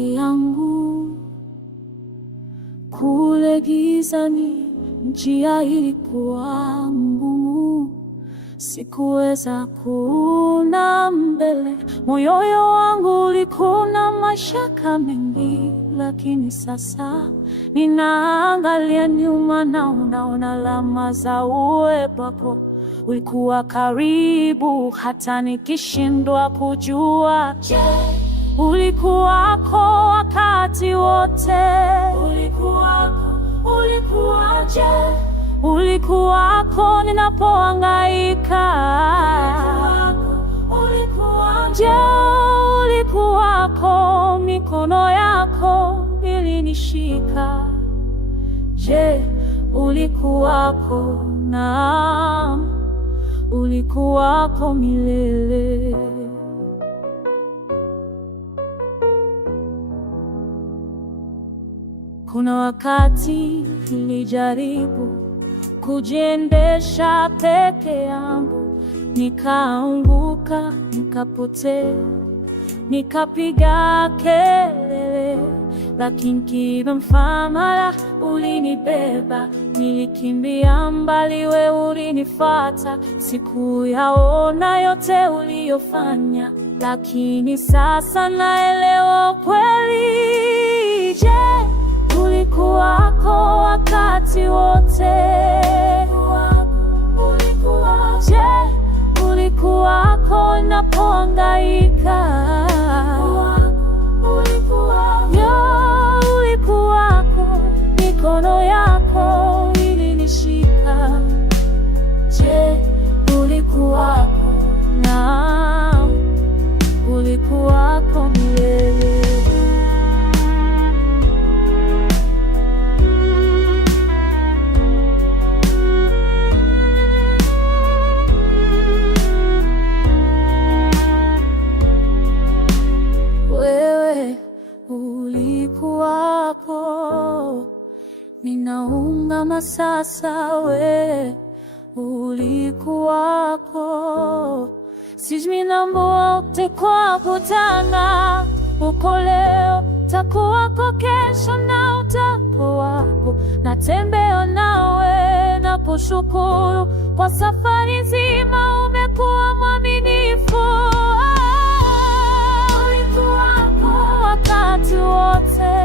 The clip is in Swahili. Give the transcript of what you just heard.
rafiki yangu. Kule gizani njia ilikuwa ngumu, sikuweza kuona mbele. Moyo wangu ulikuwa na mashaka mengi, lakini sasa ninaangalia nyuma na unaona alama za uwepo wako. Ulikuwa karibu hata nikishindwa kujua. Je, ulikuwako wakati wote? Je, ulikuwako ninapohangaika? Je, ulikuwako mikono yako ilinishika? Je, ulikuwako? Naam, ulikuwako milele. Kuna wakati nilijaribu kujiendesha peke yangu, nikaanguka, nikapotea, nikapiga kelele, lakini kila mara ulinibeba. Nilikimbia mbali, wewe ulinifuata. Sikuyaona yote uliyofanya, lakini sasa naelewa kweli. Je, ulikuwako wakati wote? Je, ulikuwako ninapohangaika? Ulikuwako mikono yako ilinishika? Je, ulikuwako? Naam, ulikuwako milele. Ninaungama sasa, we ulikuwako. Sijui nambua utakapokutana, uko leo, takuwako kesho na utakuwako. Natembea nawe na kushukuru kwa safari nzima, umekuwa mwaminifu. Ulikuwako wakati wote.